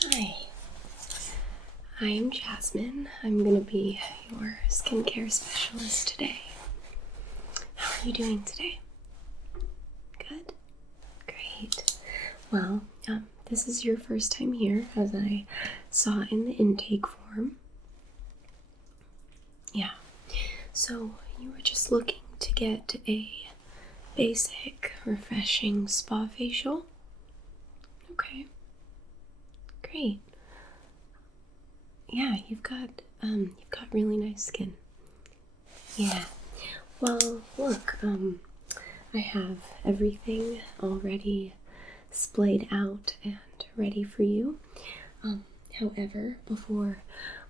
Hi, I am Jasmine. I'm going to be your skincare specialist today. How are you doing today? Good? Great. Well, this is your first time here, as I saw in the intake form. Yeah. So, you were just looking to get a basic, refreshing spa facial? Okay. Great. Yeah, you've got really nice skin. Yeah. Well, look, I have everything already splayed out and ready for you. However, before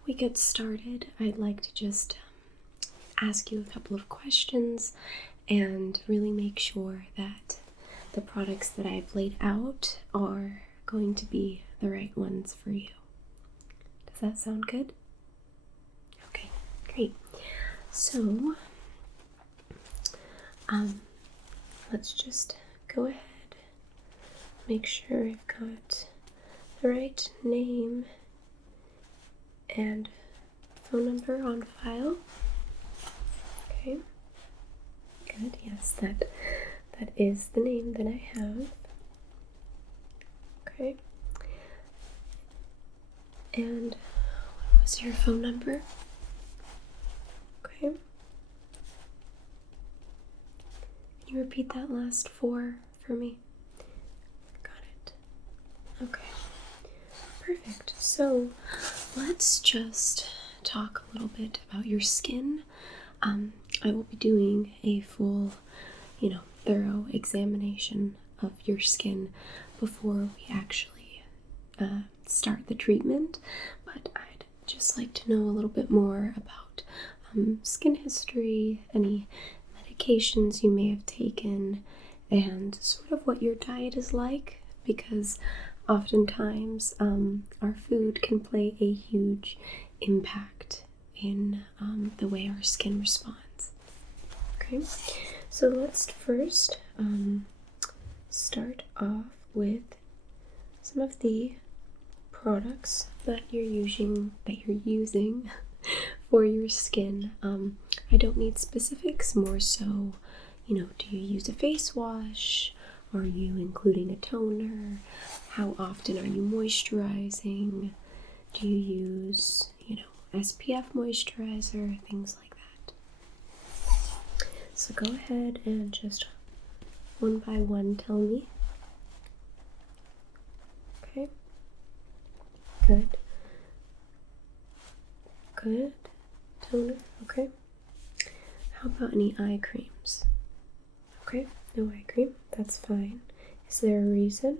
we get started, I'd like to just ask you a couple of questions and really make sure that the products that I've laid out are going to be the right ones for you. Does that sound good? Okay, great. So, let's just go ahead, make sure I've got the right name and phone number on file. Okay, good. Yes, that is the name that I have. Okay. And what was your phone number? Okay. Can you repeat that last four for me? Got it. Okay. Perfect. So let's just talk a little bit about your skin. I will be doing a full, thorough examination of your skin before we actually start the treatment, but I'd just like to know a little bit more about skin history, any medications you may have taken, and sort of what your diet is like, because oftentimes our food can play a huge impact in the way our skin responds. Okay, so let's first start off with some of the products that you're using for your skin. I don't need specifics, more so, do you use a face wash? Are you including a toner? How often are you moisturizing? Do you use, SPF moisturizer, things like that? So go ahead and just one by one tell me. Okay. Good. Good. Toner. Okay. How about any eye creams? Okay. No eye cream. That's fine. Is there a reason?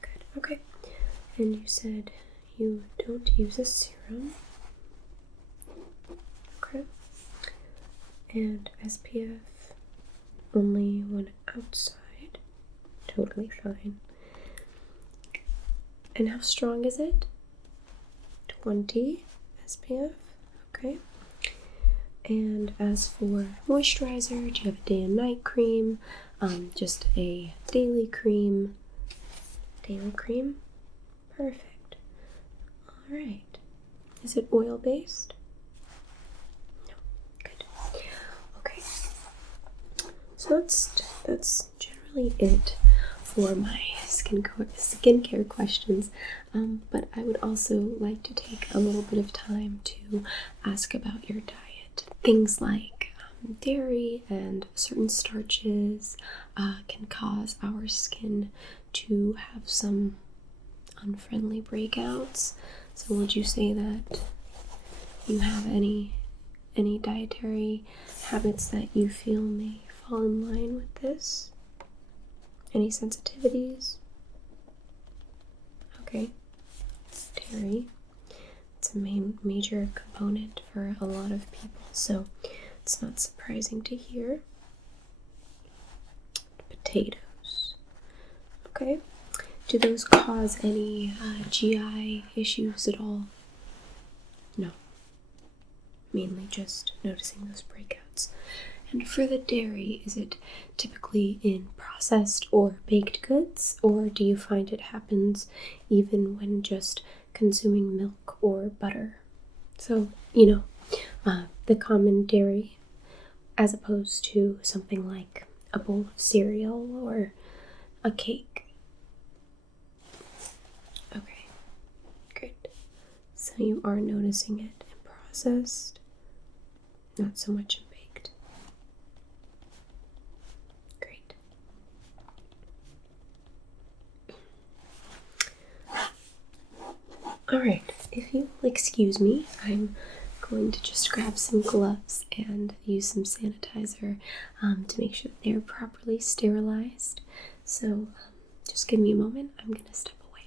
Good. Okay. And you said you don't use a serum. Okay. And SPF only when outside. Totally fine. And how strong is it? 20 SPF. Okay. And as for moisturizer, do you have a day and night cream? Just a daily cream? Daily cream? Perfect. Alright. Is it oil based? No. Good. Okay. So that's generally it for my skincare questions, but I would also like to take a little bit of time to ask about your diet. Things like dairy and certain starches can cause our skin to have some unfriendly breakouts. So would you say that you have any dietary habits that you feel may fall in line with this? Any sensitivities? Okay. Dairy. It's a major component for a lot of people, so it's not surprising to hear. Potatoes. Okay. Do those cause any GI issues at all? No. Mainly just noticing those breakouts. And for the dairy, is it typically in processed or baked goods, or do you find it happens even when just consuming milk or butter? So, the common dairy, as opposed to something like a bowl of cereal or a cake. Okay, good. So you are noticing it in processed, not so much in baked. Great. Alright, if you will excuse me, I'm going to just grab some gloves and use some sanitizer to make sure that they're properly sterilized. So just give me a moment. I'm going to step away.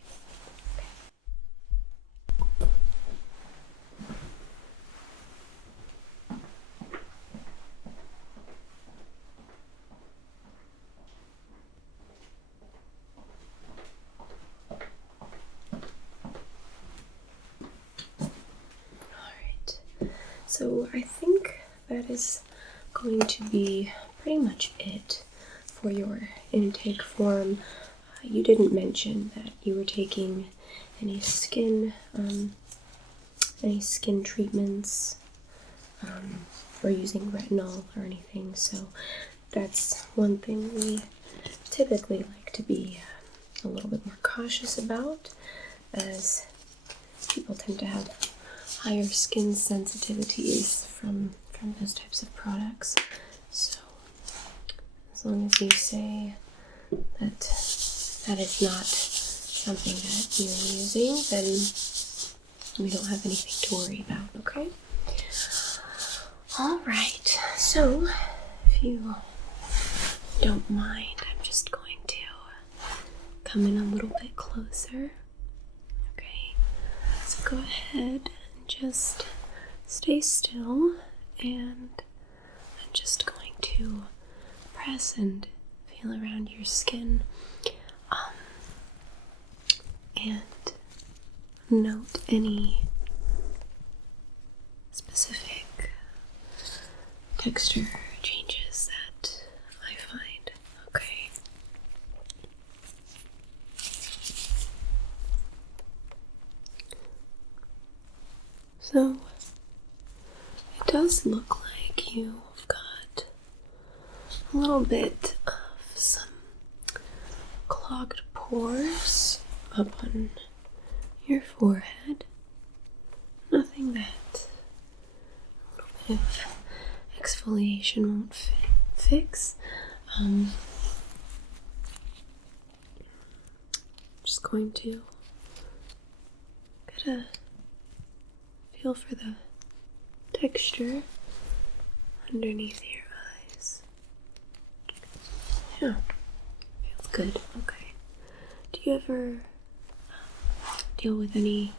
Alright, so I think that is going to be pretty much it for your intake form. You didn't mention that you were taking any skin treatments or using retinol or anything, so that's one thing we typically like to be a little bit more cautious about, as people tend to have higher skin sensitivities from those types of products. So as long as you say that that is not something that you're using, then we don't have anything to worry about, okay? Alright, so if you don't mind, I'm just going to come in a little bit closer. Okay, so go ahead and just stay still, and I'm just going to press and feel around your skin and note any specific texture changes that I find. Okay. So it does look like you've got a little bit of some clogged pores up on your forehead. Nothing that a little bit of exfoliation won't fix. Just going to get a feel for the texture underneath your eyes. Yeah, feels good. Okay. Do you ever deal with any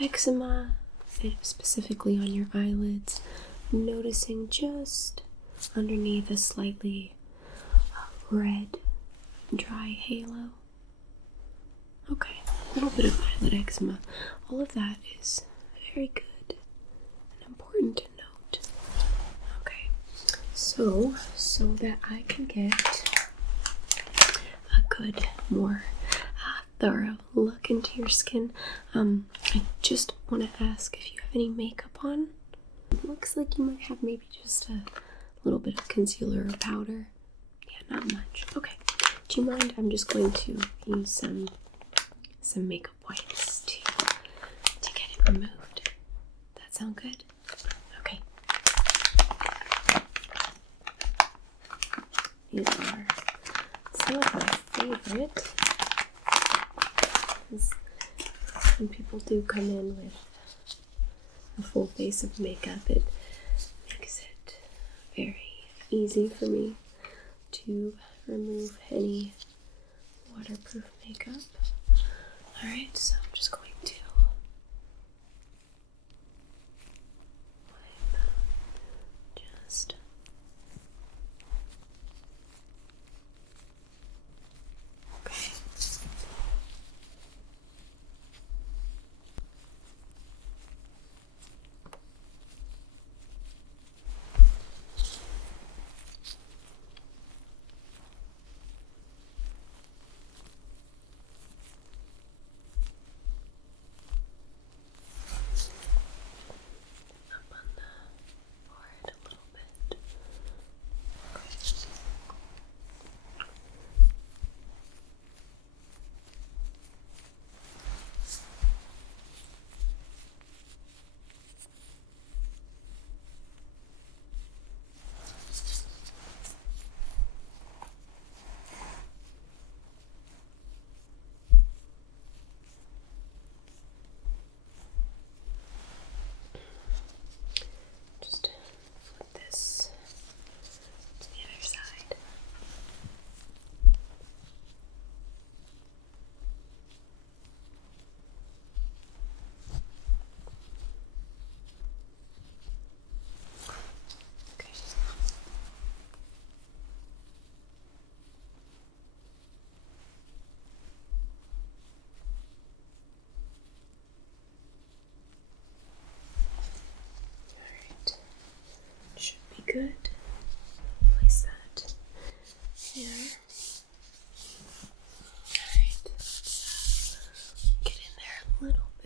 eczema, specifically on your eyelids? Noticing just underneath a slightly red, dry halo. Okay, a little bit of eyelid eczema. All of that is very good and important to note. Okay, so that I can get a good, more thorough look into your skin, I just want to ask if you have any makeup on. It looks like you might have maybe just a little bit of concealer or powder. Yeah, not much. Okay. Do you mind? I'm just going to use some makeup wipes to get it removed. That sound good? Okay. These are some of my favorite. When people do come in with a full face of makeup, it makes it very easy for me to remove any waterproof makeup. Alright, so I'm just going to wipe just okay.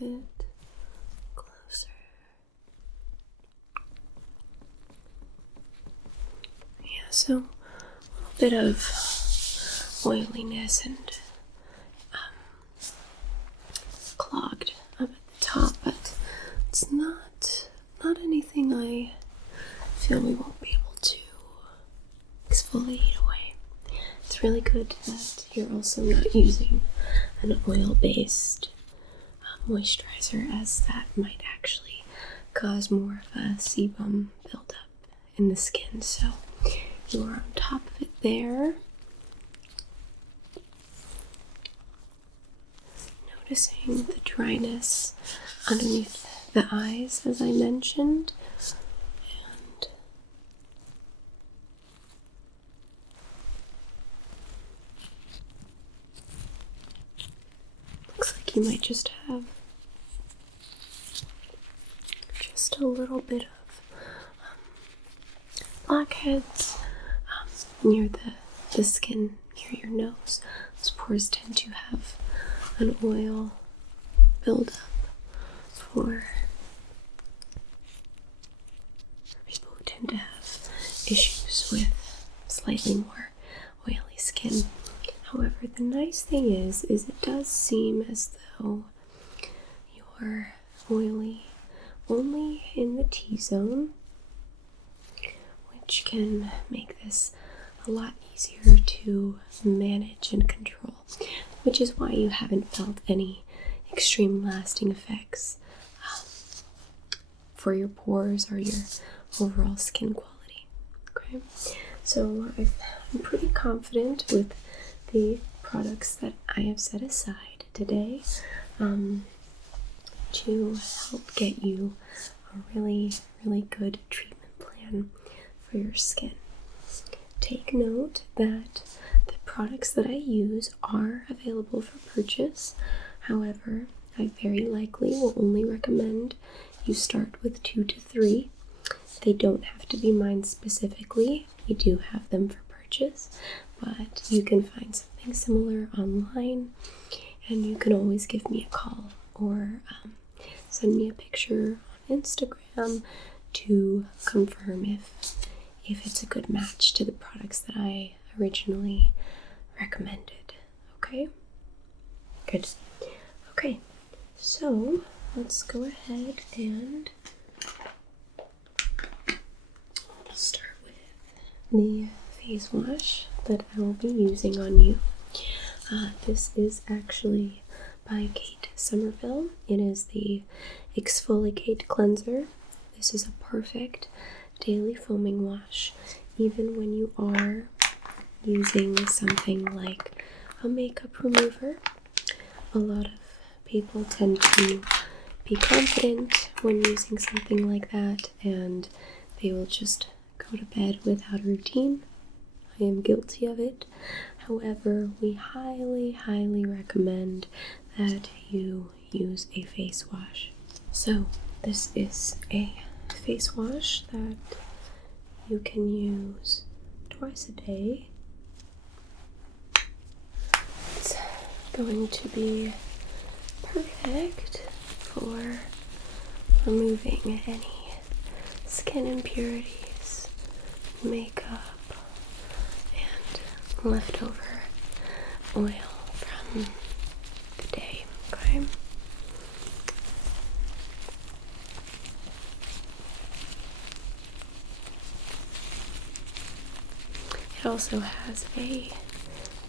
bit closer. Yeah, so a little bit of oiliness and clogged up at the top, but it's not anything I feel we won't be able to exfoliate away. It's really good that you're also not using an oil-based moisturizer, as that might actually cause more of a sebum buildup in the skin. So you are on top of it there. Noticing the dryness underneath the eyes, as I mentioned, and looks like you might just have just a little bit of blackheads near the skin near your nose. Those pores tend to have an oil buildup for people who tend to have issues with slightly more oily skin. However, the nice thing is it does seem as though you're oily only in the T-zone, which can make this a lot easier to manage and control, which is why you haven't felt any extreme lasting effects for your pores or your overall skin quality. Okay, so I'm pretty confident with the products that I have set aside today to help get you a really, really good treatment plan for your skin. Take note that the products that I use are available for purchase. However, I very likely will only recommend you start with 2 to 3. They don't have to be mine specifically. We do have them for purchase, but you can find something similar online, and you can always give me a call or send me a picture on Instagram to confirm if it's a good match to the products that I originally recommended. Okay? Good. Okay, so let's go ahead and start with the face wash that I will be using on you. This is actually by Kate Somerville. It is the Exfoliate cleanser. This is a perfect daily foaming wash, even when you are using something like a makeup remover. A lot of people tend to be confident when using something like that, and they will just go to bed without a routine. I am guilty of it. However, we highly, highly recommend that you use a face wash. So this is a face wash that you can use twice a day. It's going to be perfect for removing any skin impurities, makeup, and leftover oil from the day. Okay? It also has a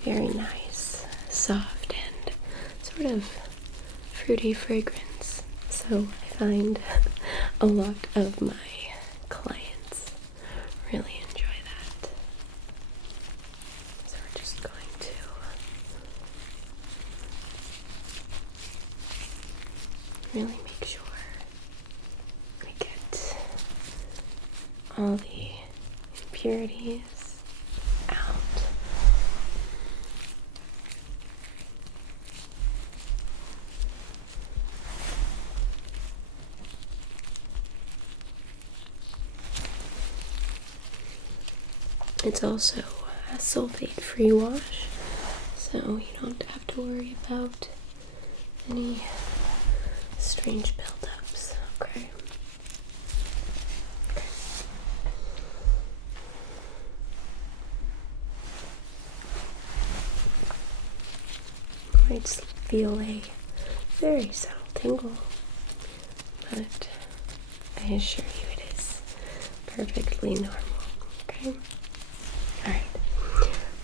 very nice, soft, and sort of fruity fragrance. So I find a lot of my clients really enjoy that. So we're just going to really make sure we get all the impurities out. It's also a sulfate-free wash, so you don't have to worry about any strange buildups. Okay. Might feel a very subtle tingle, but I assure you it is perfectly normal. Okay? Alright,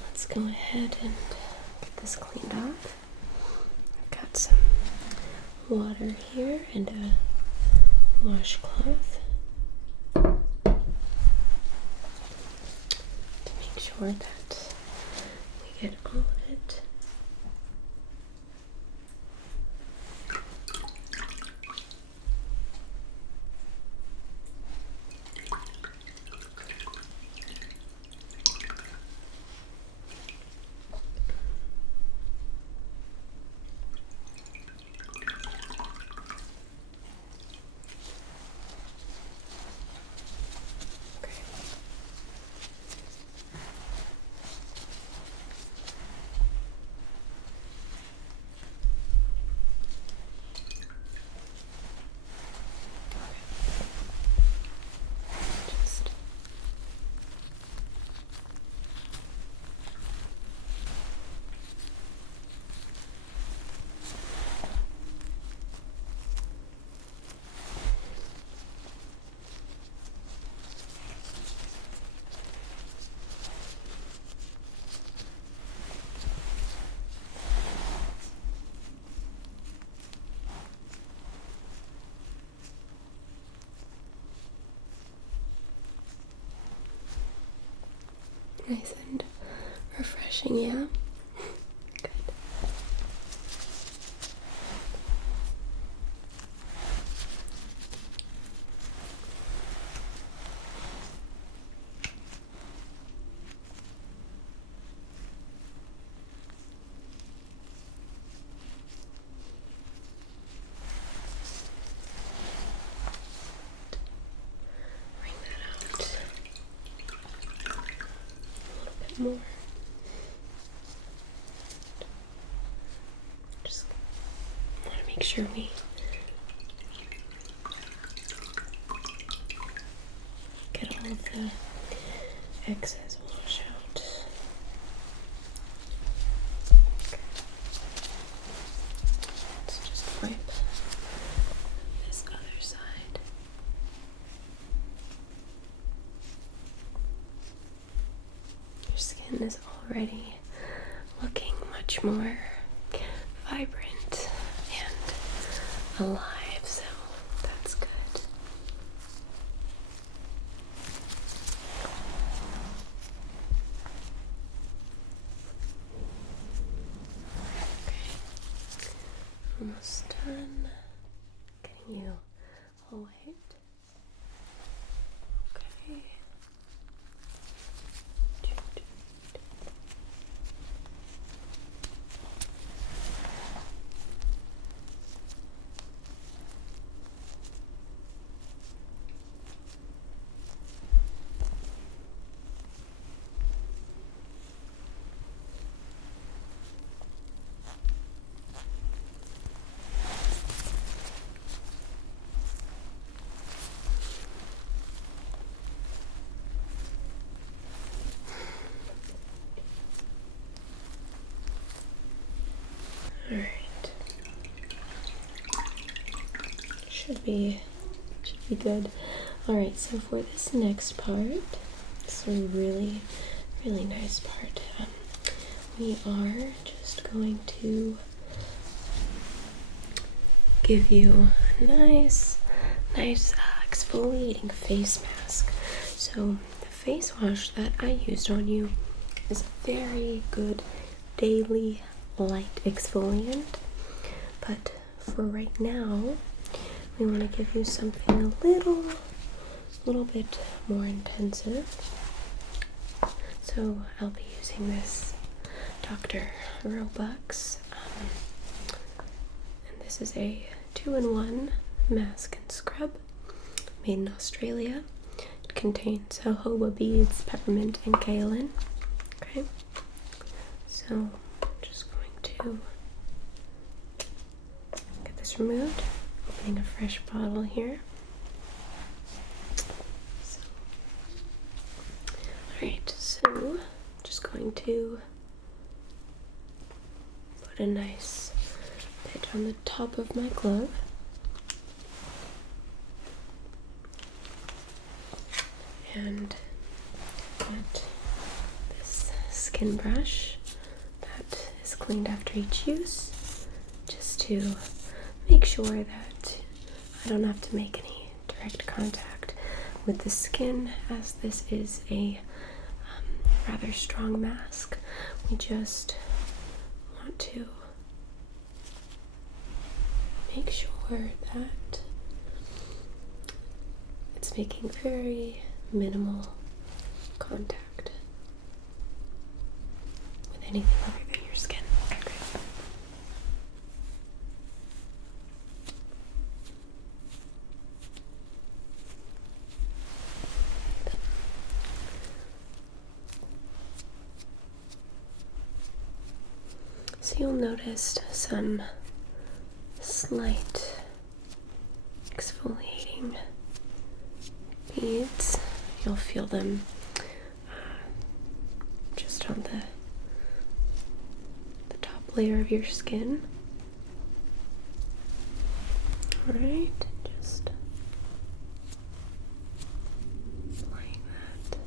let's go ahead and get this cleaned off. I've got some water here and a washcloth to make sure that we get all of it. Nice and refreshing, yeah? Good. Bring that out a little bit more. Just want to make sure we get all of the excess wash out. Okay. Let's just wipe this other side. Your skin is already looking much more vibrant and alive, so that's good. Okay, almost done getting you all wet. Okay. Alright. Should be good. Alright, so for this next part, this is a really nice part. We are just going to give you a nice exfoliating face mask. So the face wash that I used on you is a very good daily light exfoliant, but for right now we want to give you something a little bit more intensive. So I'll be using this Dr. Robux, and this is a 2-in-1 mask and scrub made in Australia. It contains jojoba beads, peppermint, and kaolin. Okay, so I'm just going to get this removed. Opening a fresh bottle here. Alright, so just going to put a nice bit on the top of my glove. And get this skin brush that is cleaned after each use, just to make sure that I don't have to make any direct contact with the skin, as this is a rather strong mask. We just want to make sure that it's making very minimal contact with anything other than your skin. Okay. So you'll notice some slight exfoliating beads. You'll feel them just on the top layer of your skin. Alright, just applying that.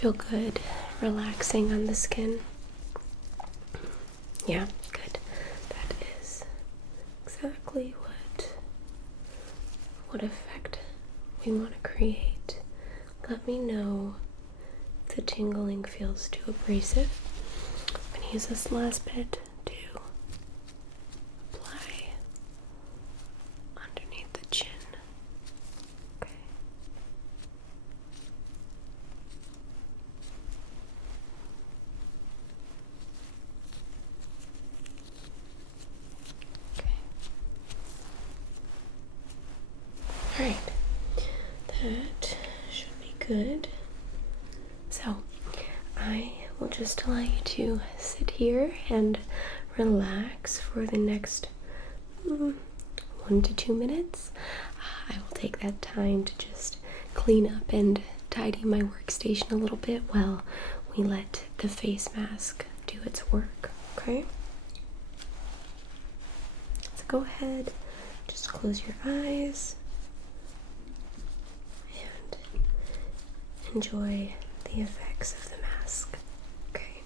Feel good, relaxing on the skin. Yeah, good. That is exactly what effect we want to create. Let me know if the tingling feels too abrasive. I'm going to use this last bit to apply underneath the chin. Okay. Alright, that should be good. So, I will just allow you to sit here and relax for the next 1 to 2 minutes. I will take that time to just clean up and tidy my workstation a little bit while we let the face mask do its work, okay? So go ahead, just close your eyes. Enjoy the effects of the mask. Okay.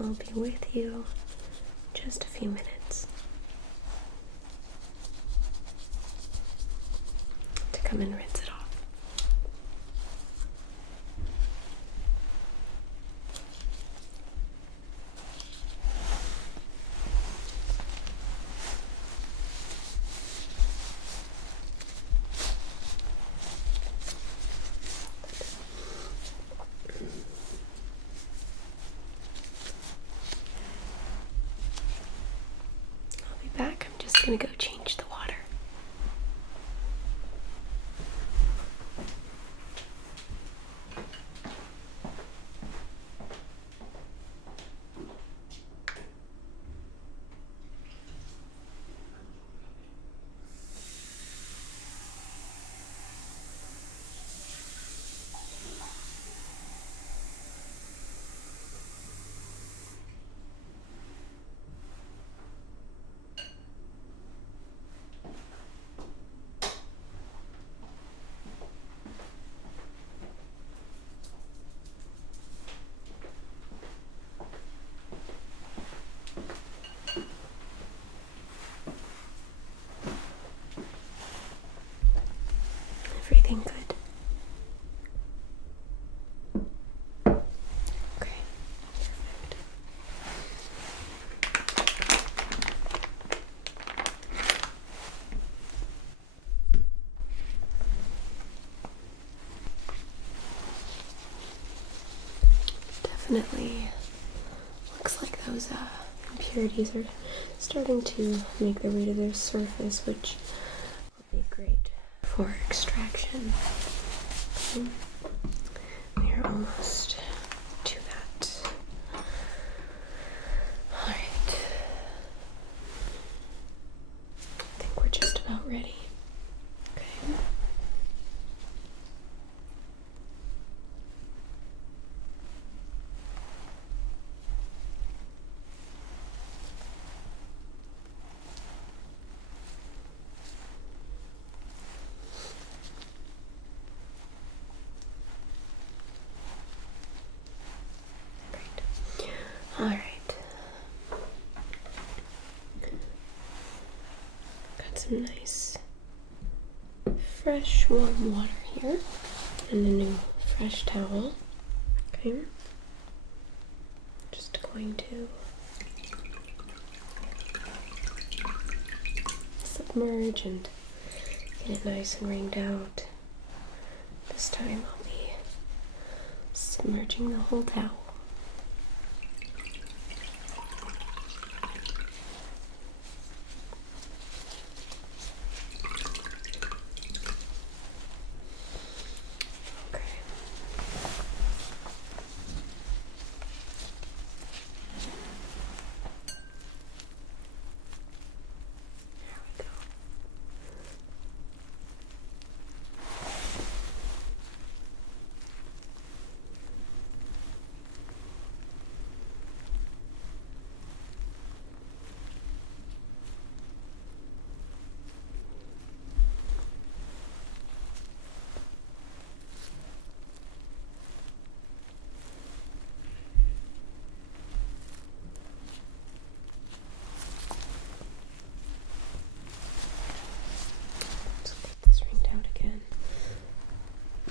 I'll be with you in just a few minutes to come and rinse it off. Back. I'm just gonna go change the water. definitely looks like those impurities are starting to make their way to their surface, which will be great for extraction. We are almost to that. Alright. I think we're just about ready. Okay. All right. Got some nice fresh warm water here and a new fresh towel. Okay. Just going to submerge and get it nice and wringed out. This time I'll be submerging the whole towel.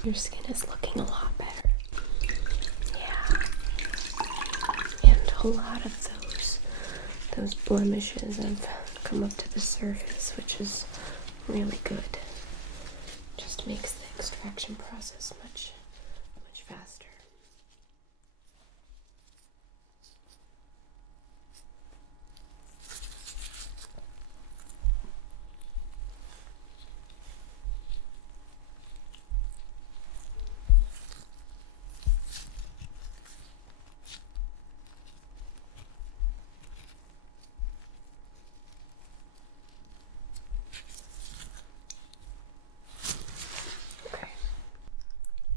Your skin is looking a lot better. Yeah. And a lot of those blemishes have come up to the surface, which is really good. Just makes the extraction process much faster.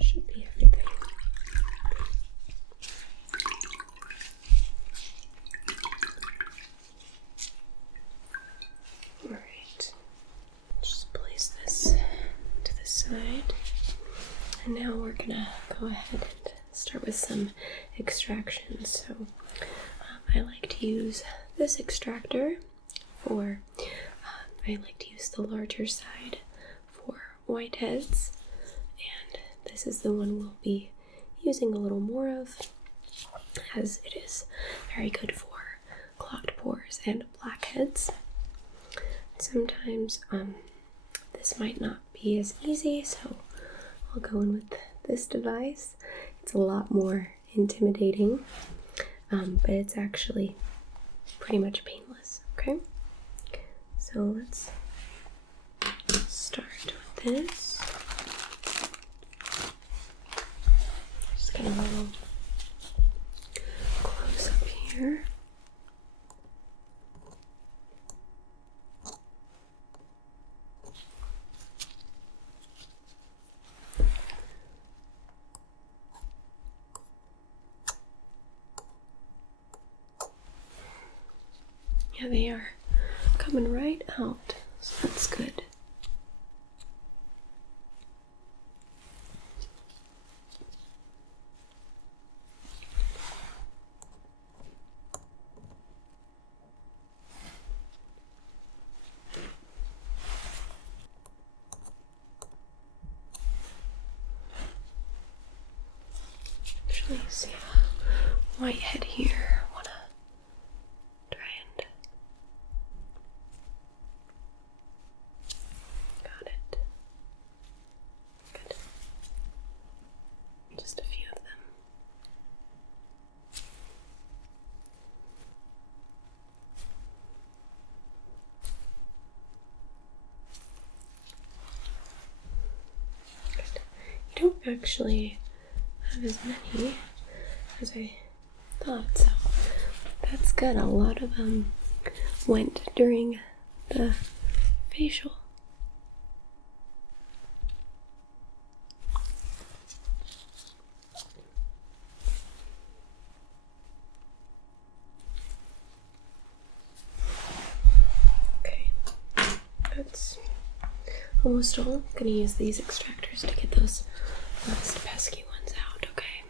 Should be everything. Alright, just place this to the side. And now we're gonna go ahead and start with some extraction. So I like to use this extractor for, I like to use the larger side for whiteheads. And this is the one we'll be using a little more of, as it is very good for clogged pores and blackheads. Sometimes this might not be as easy, so I'll go in with this device. It's a lot more intimidating, but it's actually pretty much painless. Okay, so let's start with this. Just get a little close up here. Yeah, they are coming right out, so that's good. Actually, see a whitehead here. I wanna try and actually have as many as I thought, so that's good. A lot of them went during the facial. Okay, that's almost all. I'm gonna use these extractors to get those last pesky ones out, okay?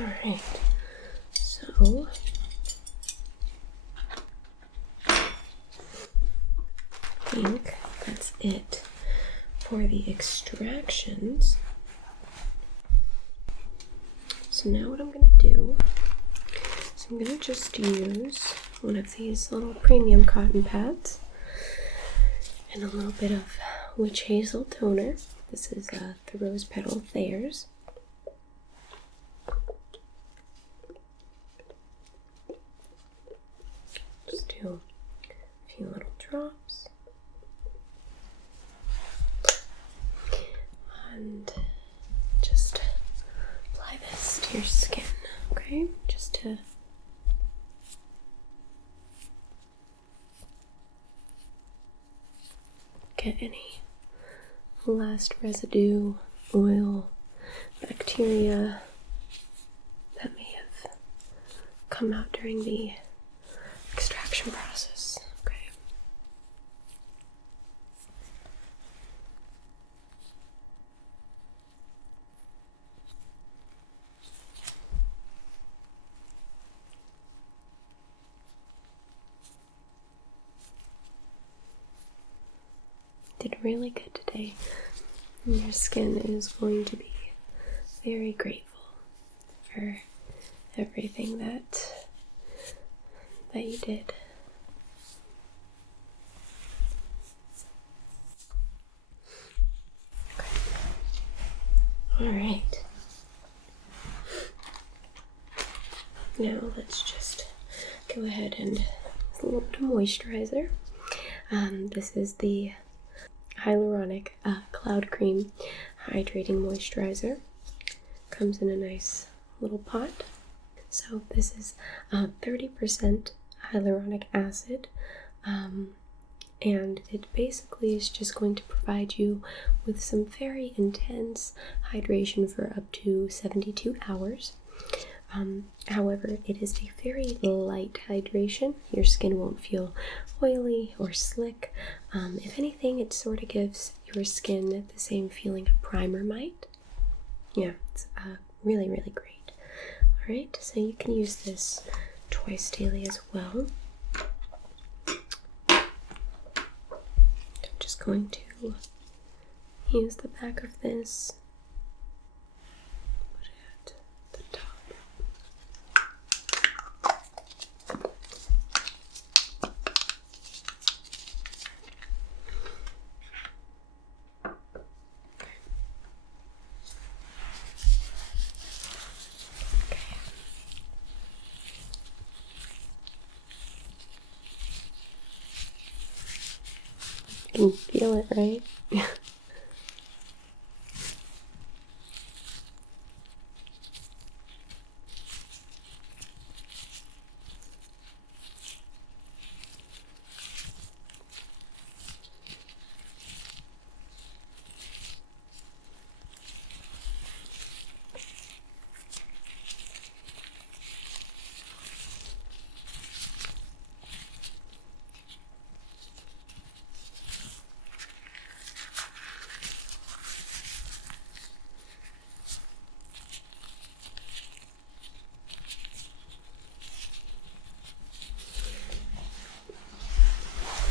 Alright, so I think that's it for the extractions. So now what I'm going to do is I'm going to just use one of these little premium cotton pads and a little bit of witch hazel toner. This is the Rose Petal Thayers. Just do a few little drops. And just apply this to your skin, okay? Just to get any last residue, oil, bacteria that may have come out during the extraction process, okay? Did really good today. Your skin is going to be very grateful for everything that you did. Okay. All right. Now let's just go ahead and a little bit of moisturizer. This is the Hyaluronic Cloud Cream Hydrating Moisturizer. Comes in a nice little pot. So this is 30% hyaluronic acid, and it basically is just going to provide you with some very intense hydration for up to 72 hours. However, it is a very light hydration. Your skin won't feel oily or slick. If anything, it sort of gives your skin the same feeling a primer might. Yeah, it's really, really great. Alright, so you can use this twice daily as well. I'm just going to use the back of this. Put it at the top. You can feel it, right?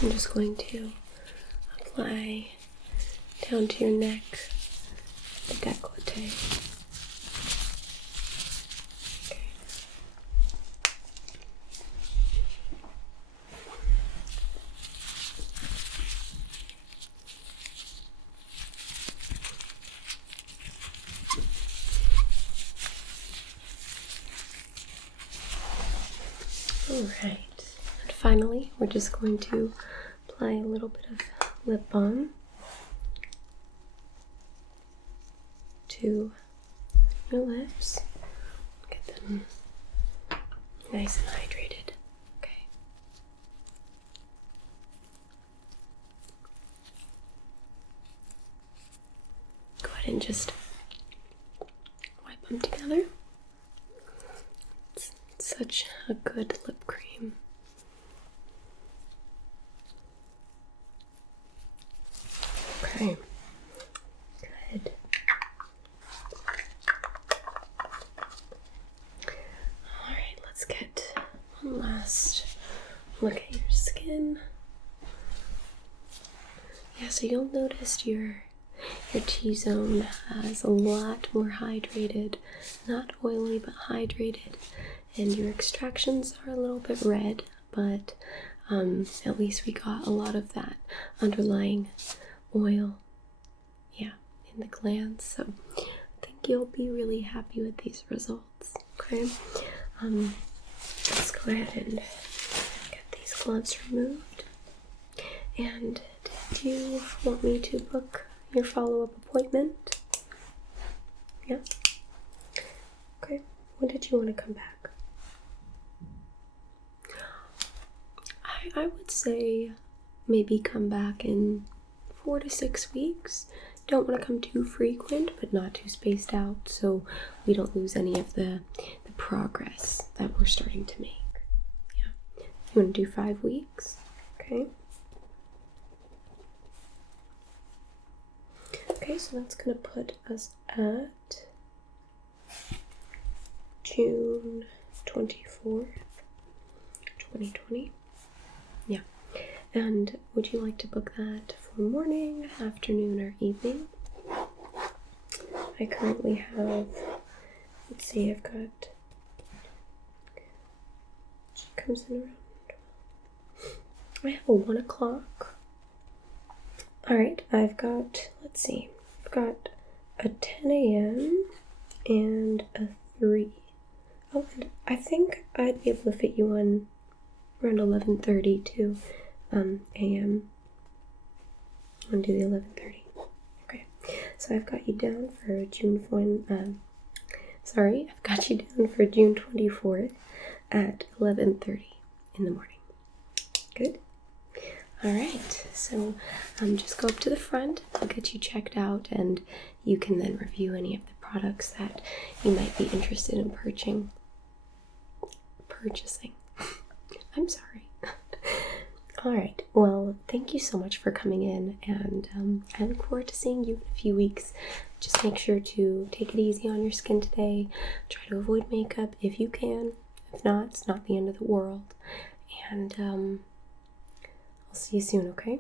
I'm just going to apply down to your neck, the décolleté. Alright, and finally we're just going to apply a little bit of lip balm to your lips. Get them nice and hydrated. Okay. Go ahead and just wipe them together. It's such a good lip cream. Okay. Good. Alright, let's get one last look at your skin. Yeah, so you'll notice your T-zone is a lot more hydrated, not oily but hydrated, and your extractions are a little bit red, but at least we got a lot of that underlying oil, yeah, in the glands. So I think you'll be really happy with these results. Okay, let's go ahead and get these gloves removed. And did you want me to book your follow-up appointment? Yeah? Okay. When did you want to come back? I would say maybe come back in 4 to 6 weeks. Don't want to come too frequent, but not too spaced out, so we don't lose any of the progress that we're starting to make. Yeah. You want to do 5 weeks? Okay. Okay, so that's going to put us at June 24th, 2020. Yeah. And would you like to book that for morning, afternoon, or evening? I currently have, let's see, I've got, she comes in around, I have a 1 o'clock. Alright, I've got, let's see, I've got a 10 a.m. and a 3. Oh, and I think I'd be able to fit you on around 11:30 to a.m. I'll do the 11:30. Okay, so I've got you down for June 24th at 11:30 in the morning. Good. All right, so just go up to the front. I'll get you checked out, and you can then review any of the products that you might be interested in purchasing. I'm sorry. All right, well, thank you so much for coming in, and I look forward to seeing you in a few weeks. Just make sure to take it easy on your skin today. Try to avoid makeup if you can. If not, it's not the end of the world. And I'll see you soon, okay?